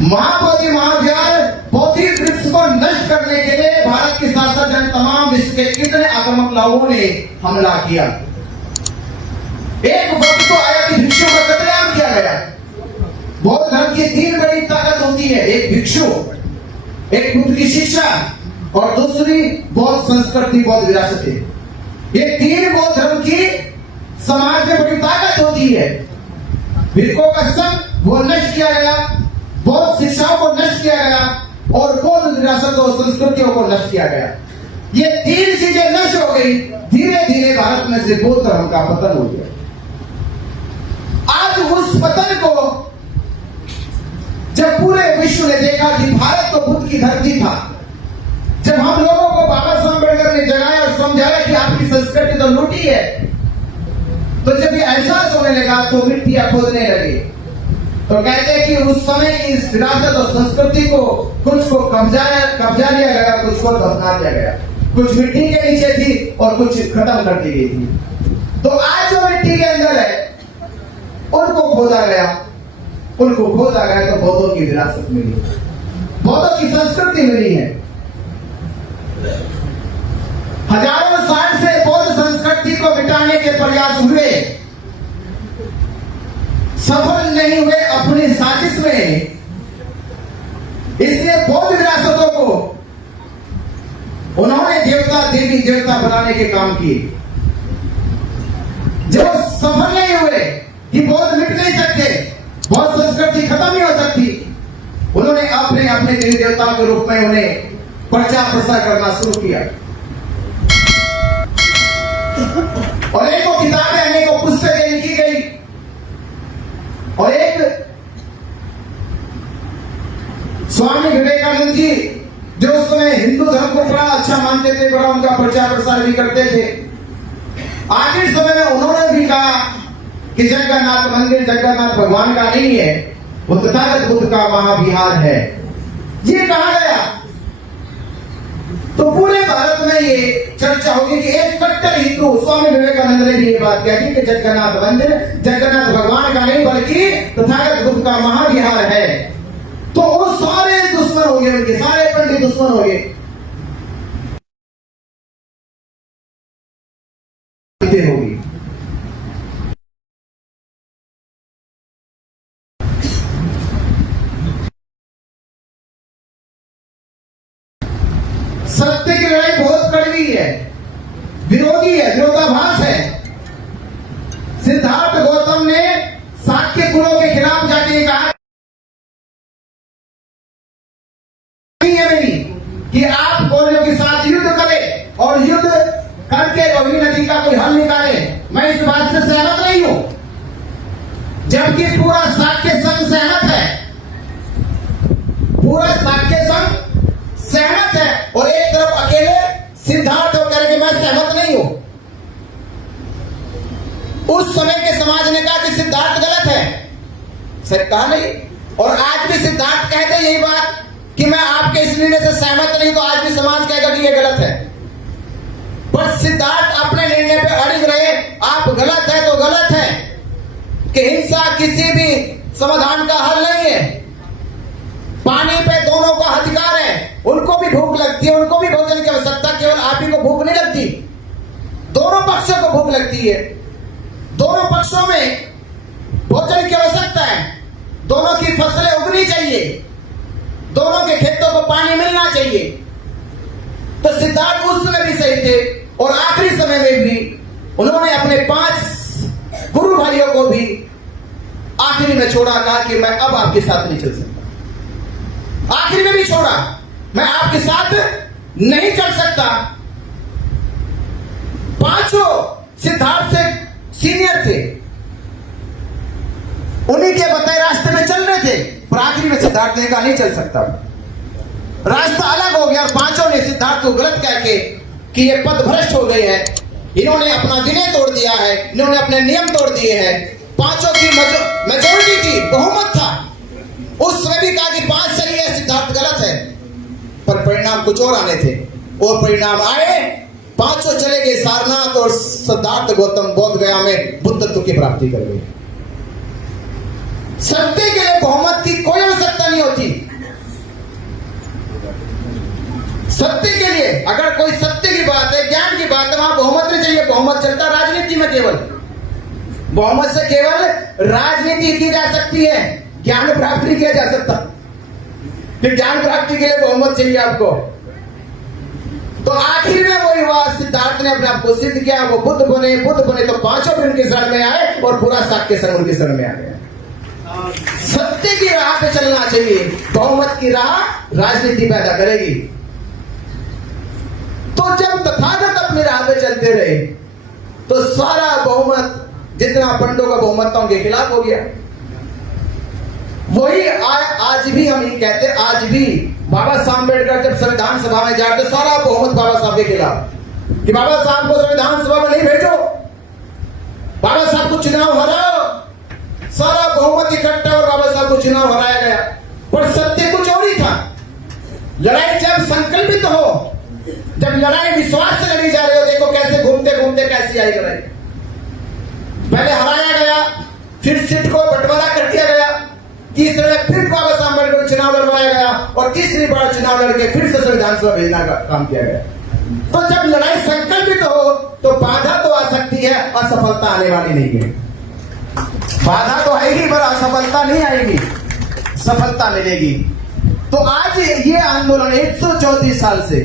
महाबोधि महाविहार बोधि वृक्ष को नष्ट करने के लिए भारत के साथ साथ तमाम विश्व के कितने आक्रामक लोगों ने हमला किया। एक वक्त तो आया कि भिक्षुओं का कत्लेआम किया गया। बौद्ध धर्म की तीन बड़ी ताकत होती है, एक भिक्षु, एक बुद्ध की शिक्षा और दूसरी बौद्ध संस्कृति, बौद्ध विरासत है। ये तीन बौद्ध धर्म की समाज में बड़ी ताकत होती है। भिक्षुओं का संघ वो नष्ट किया गया, बौद्ध शिक्षाओं को नष्ट किया गया और बौद्ध विरासत और संस्कृतियों को नष्ट किया गया। ये तीन चीजें नष्ट हो गई, धीरे धीरे भारत में से बौद्ध धर्म का पतन हो गया। आज उस पतन को जब पूरे विश्व ने देखा कि भारत तो बुद्ध की धरती था, जब हम लोगों को बाबा साहब अम्बेडकर ने जगाया और समझाया कि आपकी संस्कृति तो लूटी है, तो जब ये एहसास होने लगा तो मिट्टियां खोदने लगे। तो कहते हैं कि उस समय की इस विरासत और संस्कृति को कुछ को कब्जा लिया गया, कुछ को दफना दिया गया, कुछ मिट्टी के नीचे थी और कुछ खत्म कर दी गई थी। तो आज जो मिट्टी के अंदर है उनको खोदा गया तो बौद्धों की विरासत मिली, बौद्धों की संस्कृति मिली है। हजारों साल से बौद्ध संस्कृति को मिटाने के प्रयास हुए, सफल नहीं हुए अपनी साजिश में। इसलिए बौद्ध विरासतों को उन्होंने देवी देवता बनाने के काम किए। जब सफल नहीं हुए कि बौद्ध मिट नहीं सकते, बौद्ध संस्कृति खत्म नहीं हो सकती, उन्होंने अपने देवी देवताओं के रूप में उन्हें प्रचार प्रसार करना शुरू किया। और अनेकों किताबें, अनेकों पुस्तकें लिखी गई और एक स्वामी विवेकानंद जी जो उस समय हिंदू धर्म को बड़ा अच्छा मानते थे, बड़ा उनका प्रचार प्रसार भी करते थे, आखिर समय में उन्होंने भी कहा कि जगन्नाथ मंदिर जगन्नाथ भगवान का नहीं है, वो तथागत बुद्ध का महाविहार है। ये कहा गया तो पूरे भारत में ये चर्चा होगी कि एक कट्टर हिंदू स्वामी विवेकानंद ने भी ये बात कही कि जगन्नाथ मंदिर जगन्नाथ भगवान का नहीं बल्कि तथागत बुद्ध का महाविहार है। तो वो सारे दुश्मन हो गए, उनके सारे पंडित दुश्मन हो गए। होगी सत्य की लड़ाई बहुत कड़वी है, विरोधी है, विरोधाभास है। सिद्धार्थ गौतम ने शाक्य कुलों के खिलाफ जाके कहा कि आप कौलियों के साथ युद्ध करें और युद्ध करके रोहिणी नदी का कोई हल निकाले। मैं इस बात से सहमत नहीं हूं, जबकि पूरा शाक्य संघ सहमत है, पूरा शाक्य संघ सहमत है और एक तरफ अकेले सिद्धार्थ होकर के मैं सहमत नहीं हूं। उस समय के समाज ने कहा कि सिद्धार्थ गलत है, सर कहा नहीं। और आज भी सिद्धार्थ कहते यही बात कि मैं आपके इस निर्णय से सहमत नहीं, तो आज भी समाज कहेगा कि ये गलत है। पर सिद्धार्थ अपने निर्णय पे अड़िग रहे, आप गलत है तो गलत है, कि हिंसा किसी भी समाधान का हल नहीं है। पानी पे दोनों का अधिकार है, उनको भी भूख लगती है, उनको भी भोजन की आवश्यकता, केवल आप ही को भूख नहीं लगती, दोनों पक्षों को भूख लगती है। दोनों पक्षों में भोजन की आवश्यकता है, दोनों की फसलें उगनी चाहिए, दोनों के खेतों को पानी मिलना चाहिए। तो सिद्धार्थ उस समय भी सही थे और आखिरी समय में भी उन्होंने अपने 5 गुरु भाइयों को भी आखिरी में छोड़ा, कहा कि मैं अब आपके साथ नहीं चल सकता। आखिरी में भी छोड़ा, मैं आपके साथ नहीं चल सकता। 5 सिद्धार्थ से सीनियर थे, उन्हीं के बताए रास्ते में चल रहे थे, पर आखिरी में सिद्धार्थ ने कहा नहीं चल सकता, रास्ता अलग हो गया। और 5 ने सिद्धार्थ को गलत कह के कि ये पद भ्रष्ट हो गए हैं, इन्होंने अपना विनय तोड़ दिया है, इन्होंने अपने नियम तोड़ दिए हैं। 5 की मेजोरिटी थी, बहुमत था, उस समय भी कहा कि 5 सही है, सिद्धार्थ गलत है, पर परिणाम कुछ और आने थे। और परिणाम आए, 5 चले गए सारनाथ और सिद्धार्थ गौतम बोध गया में बुद्धत्व की प्राप्ति कर गए। सत्य के लिए बहुमत की कोई आवश्यकता नहीं होती, बहुमत चलता है राजनीति में। केवल बहुमत से केवल राजनीति की जा सकती है, ज्ञान प्राप्त नहीं किया जा सकता। फिर ज्ञान प्राप्ति के लिए बहुमत चाहिए आपको। तो आखिर में वही हुआ, सिद्धार्थ ने अपने आप को सिद्ध किया, वो बुद्ध बने तो पांचों भी उनके शरण में आए और पूरा शाक्य संघ उनके शरण में आ गया। सत्य की राह पे चलना चाहिए, बहुमत की राह राजनीति पैदा करेगी। तो जब तथागत अपनी राह पे चलते रहे तो सारा बहुमत जितना पंडों का बहुमत था उनके खिलाफ हो गया। वही आज भी हम ये कहते, आज भी बाबा साहब अम्बेडकर जब संविधान सभा में जाते सारा बहुमत बाबा साहब के खिलाफ कि बाबा साहब को संविधान सभा में नहीं भेजो, बाबा साहब को चुनाव हराओ। सारा बहुमत इकट्ठा और बाबा साहब को चुनाव हराया गया। पर सत्य कुछ और ही था। लड़ाई जब संकल्पित हो, जब लड़ाई विश्वास से लड़ी जा रही हो, देखो कैसे घूमते घूमते कैसी आई लड़ाई। पहले हराया गया, फिर सीट को बंटवारा कर दिया गया, तीसरे फिर बाबा साहब अम्बेडकर को चुनाव लड़वाया गया और तीसरी बार चुनाव लड़के फिर से संविधान सभा भेजना का काम किया गया। तो जब लड़ाई संकल्पित हो तो बाधा तो आ सकती है, असफलता आने वाली नहीं है। बाधा तो आएगी पर असफलता नहीं आएगी, सफलता मिलेगी। तो आज ये आंदोलन 134 साल से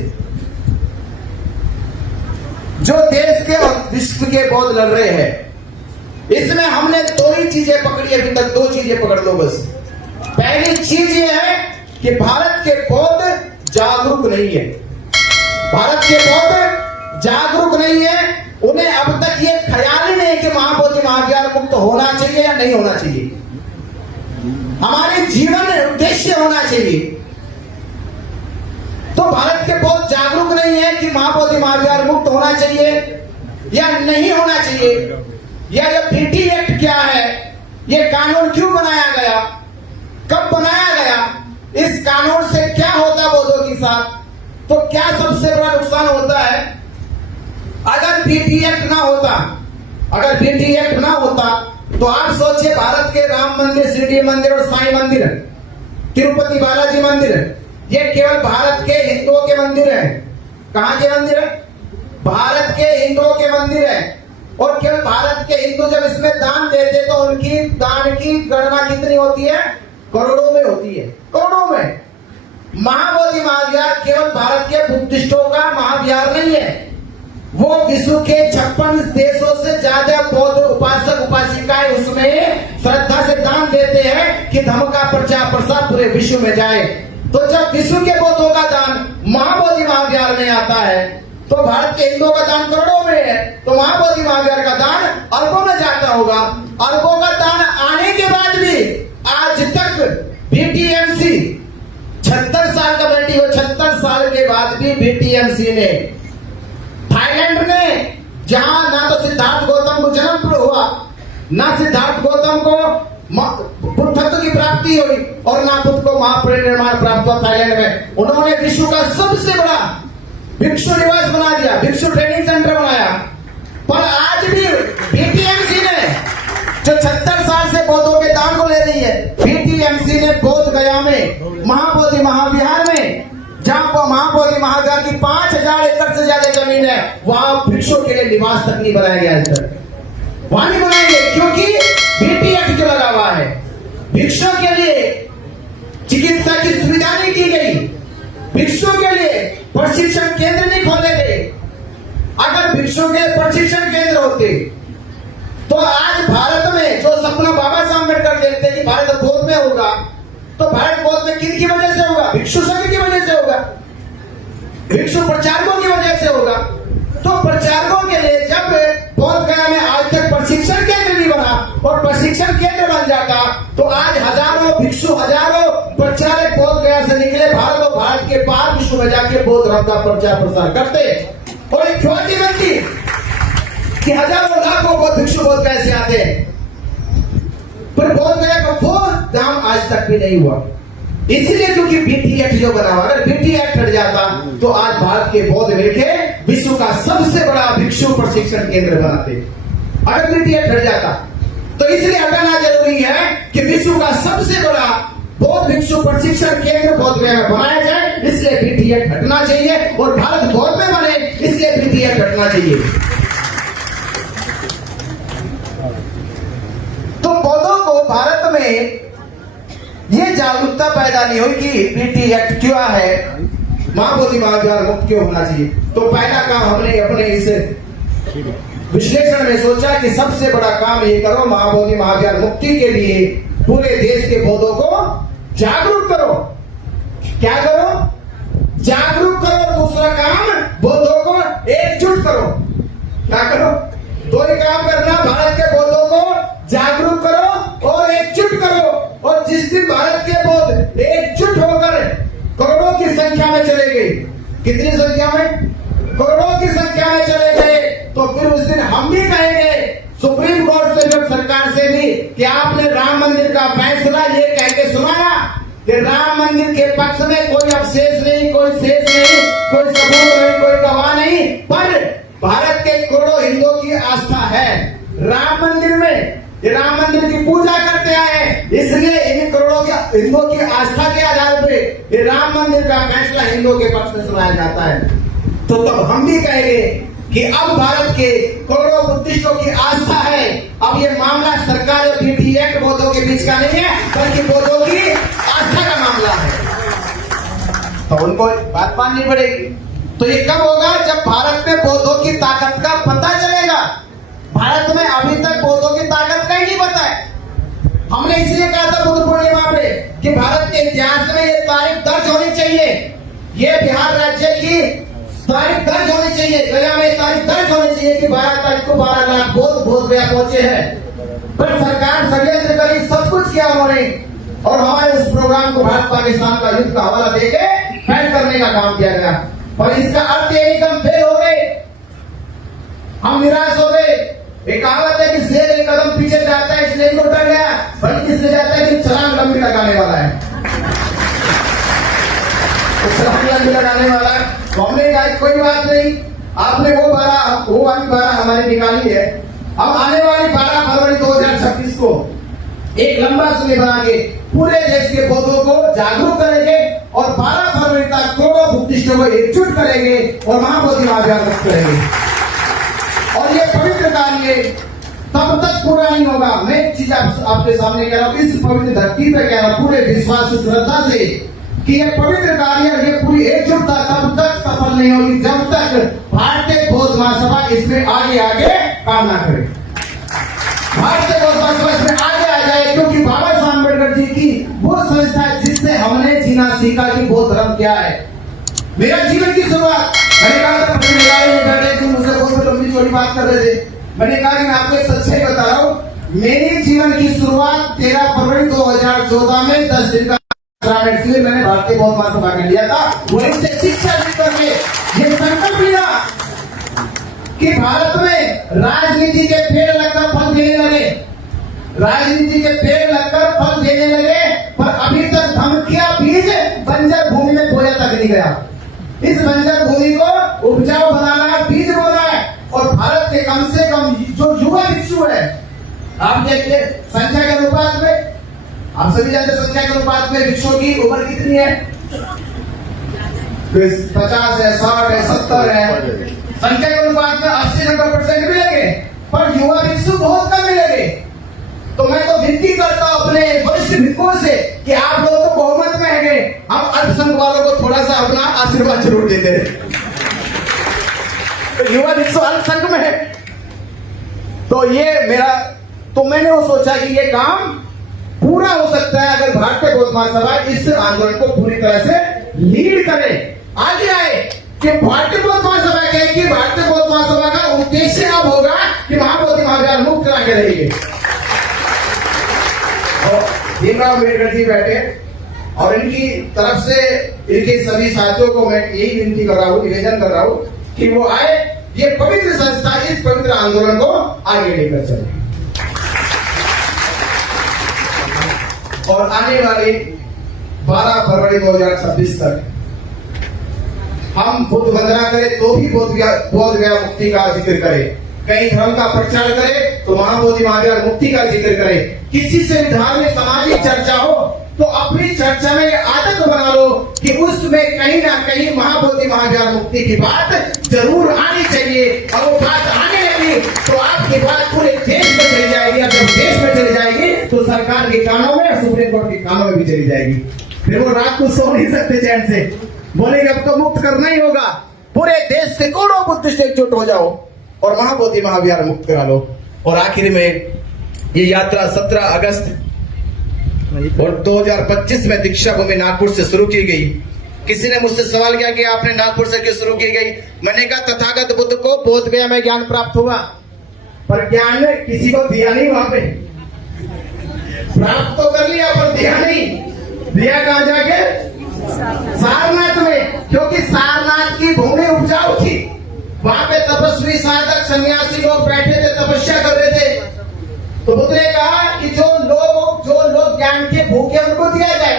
जो देश के और विश्व के बौद्ध लड़ रहे हैं, इसमें हमने दो ही चीजें पकड़ी अभी तक। दो चीजें पकड़ लो बस। पहली चीज ये है कि भारत के बौद्ध जागरूक नहीं है। भारत के बौद्ध जागरूक नहीं है। उन्हें अब तक ये ख्याल ही नहीं कि महाबोधि महाविहार मुक्त होना चाहिए या नहीं होना चाहिए। हमारे जीवन उद्देश्य होना चाहिए। तो भारत के बौद्ध जागरूक नहीं है कि महाबोधि महाविहार मुक्त होना चाहिए या नहीं होना चाहिए, या ये बीटी एक्ट क्या है, ये कानून क्यों बनाया गया, कब बनाया गया, इस कानून से क्या होता बौद्धों के साथ, तो क्या सबसे बड़ा नुकसान होता है। अगर बीटी एक्ट ना होता, अगर बीटी एक्ट ना होता तो आप सोचिए भारत के राम मंदिर, शिरडी मंदिर और साईं मंदिर, तिरुपति बालाजी मंदिर, ये केवल भारत के हिंदुओं के मंदिर है। कहां के मंदिर है? भारत के हिंदुओं के मंदिर है। और केवल भारत के हिंदू जब इसमें दान देते तो उनकी दान की गणना कितनी होती है? करोड़ों में होती है, करोड़ों में। महाबोधि महाविहार केवल भारत के बुद्धिस्टों का महाविहार नहीं है, वो विश्व के 56 देशों से ज्यादा बौद्ध उपासक उपासिकाएं उसमें श्रद्धा से दान देते हैं कि धर्म का प्रचार प्रसार पूरे विश्व में जाए। तो जब विश्व के बौद्धों का दान महाबोधि महाविहार में आता है तो भारत के हिंदुओं का दान करोड़ों में है, तो महाबोधि महाविहार का दान अरबों में जाता होगा। अरबों का दान आने के बाद भी आज तक बीटीएमसी 76 साल का बैठी हो, 76 साल के बाद भी बीटीएमसी ने, थाईलैंड ने, जहां ना तो सिद्धार्थ गौतम को जन्म हुआ, ना सिद्धार्थ गौतम को बुद्धत्व की प्राप्ति हुई और ना बुद्ध को महापरिनिर्वाण प्राप्त हुआ थाईलैंड में, उन्होंने विश्व का सबसे बड़ा भिक्षु निवास बना दिया, भिक्षु ट्रेनिंग सेंटर बनाया। पर आज भी बीटीएमसी ने जो 76 साल से बौद्धों के दान को ले रही है, बीटीएमसी ने बोध गया में महाबोधि महाविहार में, जहां पर महाबोधि महाविहार की 5000 एकड़ से ज्यादा जमीन है, वहां भिक्षुओं के लिए निवास तक नहीं बनाया गया। आज तक वहां नहीं बनाएंगे क्योंकि बीटी एक्ट जो लगा हुआ है। भिक्षुओं के लिए चिकित्सा की सुविधा नहीं की गई, भिक्षुओं के लिए प्रशिक्षण केंद्र नहीं खोले गए। अगर भिक्षुओं के प्रशिक्षण केंद्र होते तो आज भारत में जो सपना बाबा साहब अम्बेडकर देखते कि भारत बौद्ध में होगा, तो भारत बौद्ध में किन की वजह से होगा? भिक्षु संघ की वजह से होगा, भिक्षु प्रचारकों की वजह से होगा। तो प्रचारकों के लिए जब बोध गया में आज तक प्रशिक्षण केंद्र नहीं बना और प्रशिक्षण केंद्र बन जाता तो आज हजारों भिक्षु, हजारों प्रचारक बोध गया से निकले भारत और भारत के बाहर विश्व में जाके बौद्ध धर्म का प्रचार प्रसार करते और एक ख्याति बनती कि हजारों लाखों बौद्ध भिक्षु बोध गया से आते हैं। पर बोध गया का वो दाम आज तक भी नहीं हुआ, इसलिए क्योंकि बीटी एक्ट जो बना हुआ, अगर बीटी एक्ट हट जाता तो आज भारत के बौद्ध मिलके विश्व का सबसे बड़ा भिक्षु प्रशिक्षण केंद्र बनाते। अगर बीटी एक्ट हट जाता तो इसलिए हटाना जरूरी है कि विश्व का सबसे बड़ा बौद्ध भिक्षु प्रशिक्षण केंद्र बौद्ध गया में बनाया जाए, इसलिए बीटी एक्ट हटना चाहिए और भारत बौद्ध में बने, इसलिए बीटी एक्ट हटना चाहिए। भारत में ये जागरूकता पैदा नहीं हुई कि पीटी एक्ट क्या है, महाबोधि महाविहार मुक्त क्यों होना चाहिए। तो पहला काम हमने अपने इस विश्लेषण में सोचा कि सबसे बड़ा काम ये करो, महाबोधि महाविहार मुक्ति के लिए पूरे देश के बौद्धों को जागरूक करो। क्या करो? जागरूक करो। दूसरा काम, बौद्धों को एकजुट करो। क्या करो? दो ही काम करना, भारत के बौद्धों को जागरूक करो और एकजुट करो। और जिस दिन भारत के बौद्ध एकजुट होकर करोड़ों की संख्या में चले गए, कितनी संख्या में? करोड़ों की संख्या में चले गए, तो फिर उस दिन हम भी कहेंगे सुप्रीम कोर्ट से, जब सरकार से भी, कि आपने राम मंदिर का फैसला ये कह के सुनाया कि राम मंदिर के पक्ष में कोई अवशेष नहीं, कोई शेष नहीं, कोई सबूत नहीं, कोई गवाह नहीं, पर भारत के करोड़ों हिंदुओं की आस्था है राम मंदिर में। ये राम मंदिर की पूजा करते आए, इसलिए इन करोड़ों के हिंदुओं की आस्था के आधार पे ये राम मंदिर का फैसला हिंदुओं के पक्ष में सुनाया जाता है। तो तब हम भी कहेंगे कि अब भारत के करोड़ों बुद्धिस्टों की आस्था है। अब ये मामला सरकार और पीटी एक्ट बौद्धों के बीच का नहीं है, बल्कि बौद्धों की आस्था का मामला है। तो उनको बात माननी पड़ेगी। तो ये कब होगा? जब भारत में बौद्धों की ताकत का पता चलेगा। भारत में अभी तक बौद्धों की ताकत का ही नहीं पता है। हमने इसलिए कहा था बुद्ध पूर्णिमा पे कि भारत के इतिहास में ये तारीख दर्ज होनी चाहिए, ये बिहार राज्य की तारीख दर्ज होनी चाहिए, गया में तारीख दर्ज होनी चाहिए कि 12 तारीख को 12 लाख बौद्ध बोध गया पहुंचे हैं। पर सरकार षड्यंत्र करी, सब कुछ किया उन्होंने, और हमारे उस प्रोग्राम को भारत पाकिस्तान का युद्ध का हवाला देके फेल करने का काम किया गया। पर इसका अर्थ ये नहीं कि हम फेल हो गए, हम निराश हो गए। एक कहावत है कि शेर एक कदम पीछे जाता है इसलिए नहीं उतर गया, बल्कि इसलिए जाता है कि छलांग लंबी लगाने वाला है, तो छलांग लंबी लगाने वाला है। तो हमने कहा कोई बात नहीं, आपने वो वाली 12 हमारी निकाली है। अब आने वाली 12 फरवरी 2026 को एक लंबा समय बना के पूरे देश के बौद्धों को जागरूक करेंगे और 12 फरवरी तक करोड़ों बुद्धिस्टों को एकजुट करेंगे और महाबोधि महाविहार मुक्त करेंगे। और ये पवित्र कार्य तब तक पूरा नहीं होगा। मैं एक चीज आपके सामने कह रहा हूँ, इस पवित्र धरती पे कह रहा हूँ पूरे विश्वास श्रद्धा से कि ये पवित्र कार्य, ये पूरी एकजुटता तब तक सफल नहीं होगी जब तक भारतीय बौद्ध महासभा इसमें आगे आगे काम ना करे। भारतीय बौद्ध महासभा इसमें आगे आ जाए, क्योंकि बाबा साहब अम्बेडकर जी की वो संस्था है जिससे हमने जीना सीखा कि बौद्ध धर्म क्या है। मेरा जीवन की शुरुआत, मैंने कहा था अपने मेलाए में बैठे थे, मुझसे बहुत लंबी चौड़ी बात कर रहे थे। मैंने कहा कि मैं आपको एक सच्चाई बता रहा हूँ, मेरे जीवन की शुरुआत 13 फरवरी 2014 में 10 दिन का मैंने भारतीय बौद्ध महासभा में लिया था। वहीं से शिक्षा करके ये संकल्प लिया कि भारत में राजनीति के पेड़ लगकर फल देने लगे, राजनीति के पेड़ लगकर फल देने लगे, पर अभी तक धमकिया बीज बंजर भूमि में बोया तक नहीं गया। इस बंजर भूमि को उपजाऊ बनाना, बीज बोना है। और भारत के कम से कम जो युवा भिक्षु है, आप देखिए संख्या के अनुपात में, आप सभी जानते संख्या के अनुपात में भिक्षुओं की उम्र कितनी है? 50 है, 60 है, 70 है। संख्या के अनुपात में 80-90% मिलेंगे, पर युवा भिक्षु बहुत कम मिलेंगे। तो मैं तो विनती करता हूं अपने वरिष्ठ भिक्षुओं से कि आप लोग तो बहुमत में है, हम अल्पसंख्यक वालों को थोड़ा सा अपना आशीर्वाद जरूर देते हैं। तो युवा भिक्षु अल्पसंख्यक में है, तो ये मेरा, तो मैंने वो सोचा कि ये काम पूरा हो सकता है अगर भारतीय बौद्ध महासभा इस आंदोलन को पूरी तरह से लीड करे, आगे आए। कि भारतीय बौद्ध महासभा कहे कि भारतीय बौद्ध महासभा का उद्देश्य अब होगा कि महाबोधि महाविहार मुक्त करा के रहेंगे। भीमराव अम्बेडकर जी बैठे और इनकी तरफ से इनके सभी साथियों को मैं यही विनती कर रहा हूँ, निवेदन कर रहा हूँ कि वो आए, ये पवित्र संस्था इस पवित्र आंदोलन को आगे लेकर चले। और आने वाली 12 फरवरी 2026 तक हम बुद्ध वंदना करें तो भी बोध गया मुक्ति का जिक्र करें, कहीं धर्म का प्रचार करें तो महाबोधि महाविहार मुक्ति का जिक्र करें। किसी से भी धार्मिक सामाजिक चर्चा हो तो अपनी चर्चा में ये आदत बना लो कि उसमें कहीं ना कहीं महाबोधि महाविहार मुक्ति की बात जरूर आनी चाहिए। और वो बात आने लगी तो आपकी बात पूरे देश में चली जाएगी, और जब देश में चली जाएगी तो सरकार के कानों में और सुप्रीम कोर्ट के कानों में भी चली जाएगी। फिर वो रात को सो नहीं सकते चैन से, बोलेंगे अब तो मुक्त करना ही होगा, पूरे देश के करोड़ों बुद्धिस्ट एकजुट हो जाओ और महाबोधि महाविहार मुक्त करा लो। और आखिर में ये यात्रा 17 अगस्त और 2025 में दीक्षा भूमि नागपुर से शुरू की गई। किसी ने मुझसे सवाल किया कि आपने नागपुर से क्यों शुरू की गई? मैंने कहा तथागत बुद्ध को बोध गया में ज्ञान प्राप्त हुआ, पर ज्ञान किसी को दिया नहीं, वहां पे प्राप्त तो कर लिया पर दिया नहीं। दिया कहां जाके? सारनाथ में, क्योंकि सारनाथ की भूमि उपजाऊ थी। वहां पे तपस्वी साधक सन्यासी लोग बैठे थे, तपस्या कर रहे थे। तो बुद्ध ने कहा कि जो लोग ज्ञान के भूखे उनको दिया जाए।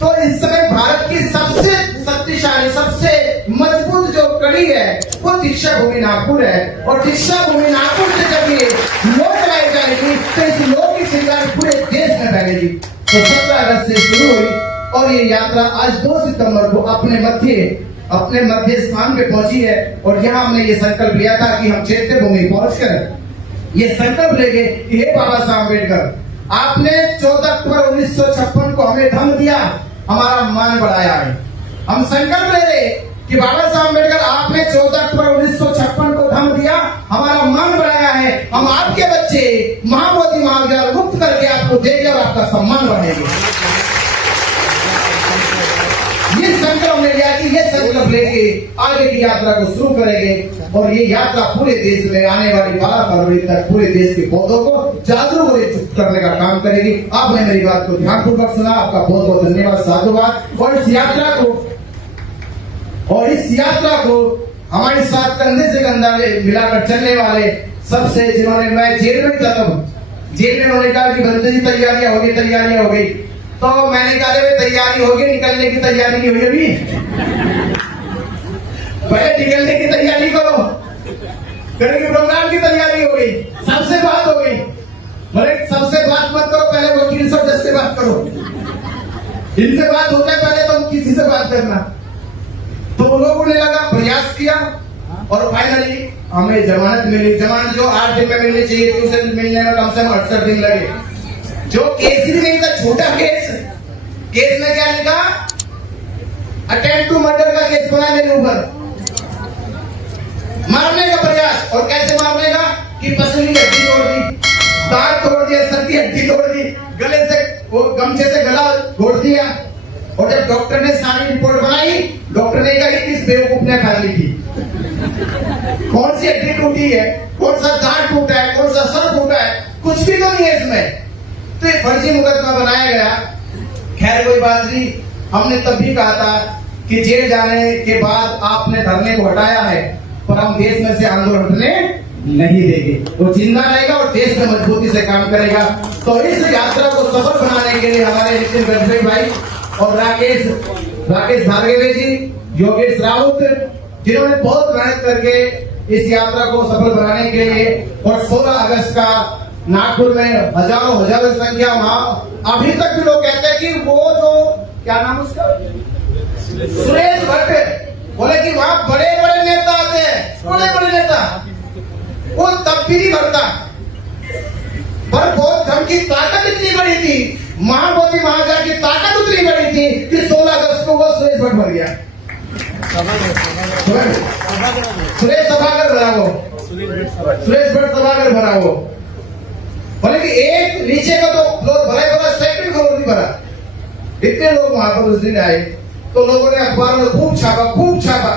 तो इस समय भारत की सबसे शक्तिशाली, सबसे मजबूत जो कड़ी है वो दीक्षा भूमि नागपुर है। और दीक्षा भूमि नागपुर से जब ये लौ चलाई जाएगी तो इस लौ की श्रृंगार पूरे देश में फैलेगी। तो 17 अगस्त से शुरू हुई और ये यात्रा आज 2 सितंबर को अपने मध्य स्थान पे पहुंची है। और यहाँ हमने ये संकल्प लिया था कि हम चैत्य भूमि पहुंचकर ये संकल्प लेंगे कि हे बाबा साहब अम्बेडकर, आपने 14 अक्टूबर 1956 को हमें धम्म दिया, हमारा मान बढ़ाया है। हम संकल्प ले रहे कि बाबा साहब अम्बेडकर, आपने 14 अक्टूबर 1956 को धम्म दिया, हमारा मान बढ़ाया है। हम आपके बच्चे महाबोधि महाविहार मुक्त करके आपको देंगे और आपका सम्मान बढ़ाएंगे। ये संकल्प हमने लिया कि ये संकल्प लेके आगे की यात्रा को शुरू करेंगे। और ये यात्रा पूरे देश में आने वाली 12 फरवरी तक पूरे देश के पौधों को जागरूक करने का काम करेगी। आपने मेरी बात को ध्यानपूर्वक सुना, आपका बहुत बहुत धन्यवाद, साधुवाद। और इस यात्रा को हमारे साथ कंधे से कंधा मिलाकर चलने वाले सबसे, जिन्होंने, मैं जेल में था तब, जेल में उन्होंने कहा कि बंदे जी तैयारियां हो गई। तो मैंने कहा तैयारी होगी, निकलने की तैयारी नहीं हुई अभी, पहले निकलने की तैयारी करो, करेंगे प्रोग्राम की तैयारी हो गई, सबसे बात हो गई। बोले सबसे बात मत करो, पहले वकील से जज से बात करो, इनसे बात होता है पहले तुम किसी से बात करना। तो लोगों ने लगा प्रयास किया और फाइनली हमें जमानत मिली। जमानत जो 8 दिन में मिलनी चाहिए थी उसे मिलने में कम से कम 68 दिन लगे। जो केस ही नहीं था, छोटा केस में क्या लिखा? अटेम्प्ट टू मर्डर का केस बना मेरे ऊपर, मारने का प्रयास। और कैसे मारने का? कि पसली की हड्डी तोड़ दी, दांत तोड़ दिया, सर की हड्डी तोड़ दी, गले से वो गमछे से गला तोड़ दिया। और जब डॉक्टर ने सारी रिपोर्ट बनाई, डॉक्टर ने कहा किस बेवकूफ ने खा ली थी, कौन सी हड्डी टूटी है, कौन सा दांत टूटा है, कौन सा सर टूटा है, कुछ भी तो नहीं है इसमें। तो ये फर्जी मुकदमा बनाया गया। खैर कोई बात नहीं, हमने तब भी कहा था कि जेल जाने के बाद आपने धरने को हटाया है, पर हम देश में से आंदोलन हटने नहीं देंगे। वो जिंदा रहेगा और देश में मजबूती से काम करेगा। तो इस यात्रा को सफल बनाने के लिए हमारे नितिन गडकरी भाई और राकेश भार्गवे जी, योगेश राउत, जिन्होंने बहुत मेहनत करके इस यात्रा को सफल बनाने के लिए। और 16 अगस्त का नागपुर में हजारों संख्या, वहां अभी तक भी लोग कहते हैं कि वो जो क्या नाम उसका, सुरेश भट्ट, बोले कि वहां बड़े बड़े नेता आते हैं, बड़े नेता, वो तब भी नहीं भरता। पर बहुत धन की ताकत इतनी बड़ी थी, महाबोधि महाविहार की ताकत उतनी बड़ी थी कि 16 अगस्त को वो सुरेश भट्ट भर गया। सुरेश सभागर भरा वो, सुरेश भट्ट सभागर भरा वो। बोले कि एक नीचे का तो फ्लोर भरा, सेकंड फ्लोर नहीं भरा। इतने लोग वहां पर उस दिन आए। तो लोगों ने अखबार में खूब छापा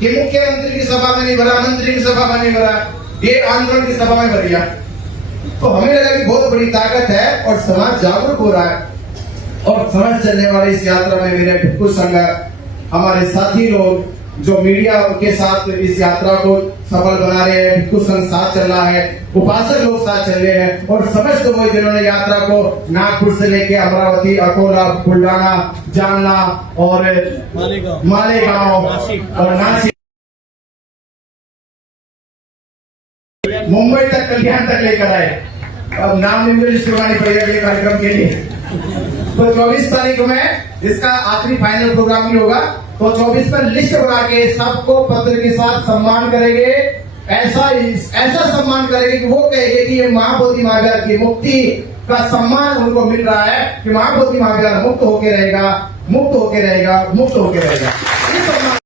कि मुख्यमंत्री की सभा में नहीं भरा, मंत्री की सभा में नहीं भरा, ये आंदोलन की सभा में भर गया। तो हमें लगा कि बहुत बड़ी ताकत है और समाज जागरूक हो रहा है। और समझ चलने वाली इस यात्रा में मेरे भिक्खु संघ, हमारे साथी लोग जो मीडिया के साथ इस यात्रा को सफल बना रहे हैं, भिक्खु संघ साथ चल रहा है, उपासक लोग साथ चल रहे हैं। और समस्त लोग जिन्होंने यात्रा को नागपुर से लेके अमरावती, अकोला, बुल्डाना, जालना और मालेगांव और नासिक, मुंबई तक, कल्याण तक लेकर आए। अब नाम लिस्ट करवानी पड़ेगा अगले कार्यक्रम के लिए। तो 24 तारीख में इसका आखिरी फाइनल प्रोग्राम भी होगा। तो 24 पर लिस्ट बना के सबको पत्र के साथ सम्मान करेंगे। ऐसा सम्मान करेंगे कि वो कहेंगे कि ये महाबोधि महाविहार की मुक्ति का सम्मान उनको मिल रहा है कि महाबोधि महाविद्यालय मुक्त होके रहेगा, मुक्त होके रहेगा, मुक्त होके रहेगा। इस सम्मान